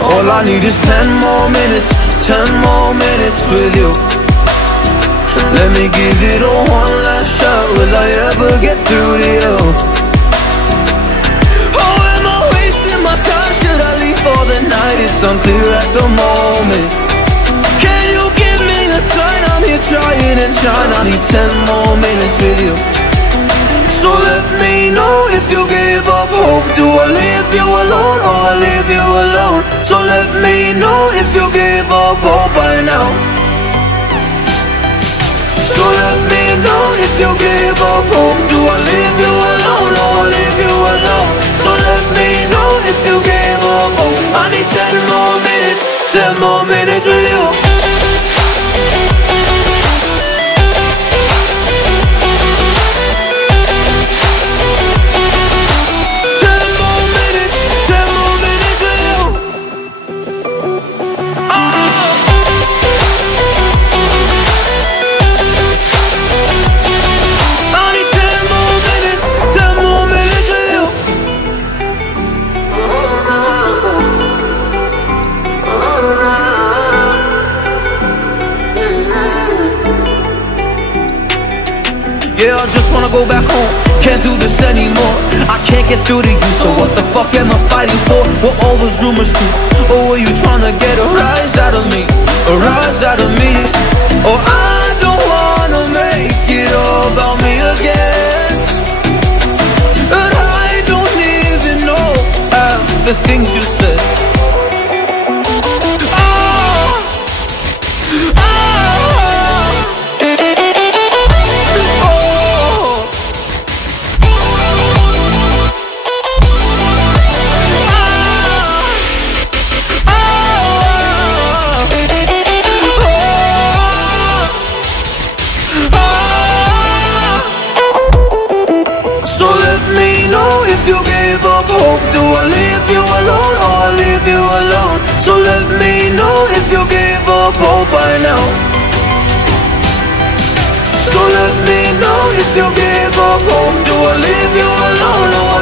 All I need is 10 more minutes, 10 more minutes with you. Let me give it a one last shot. Will I ever get through to you? Oh, am I wasting my time? Should I leave for the night? It's unclear at the moment. Can you give me a sign? I'm here trying and trying. I need 10 more minutes with you. So let me know if you give up hope. Do I leave you alone or I leave you alone? So let me know if you give up hope by now. So let me know if you give up hope. Do I leave you alone or I leave you alone? So let me know if you give up hope. I need 10 more minutes, 10 more minutes with you. Yeah, I just wanna go back home. Can't do this anymore. I can't get through to you, so what the fuck am I fighting for? What all those rumors do? Or were you trying to get a rise out of me? A rise out of me? Oh, I don't wanna make it all about me again. And I don't even know half the things you said. Do I leave you alone or I leave you alone? So let me know if you gave up hope by now. So let me know if you gave up hope. Do I leave you alone or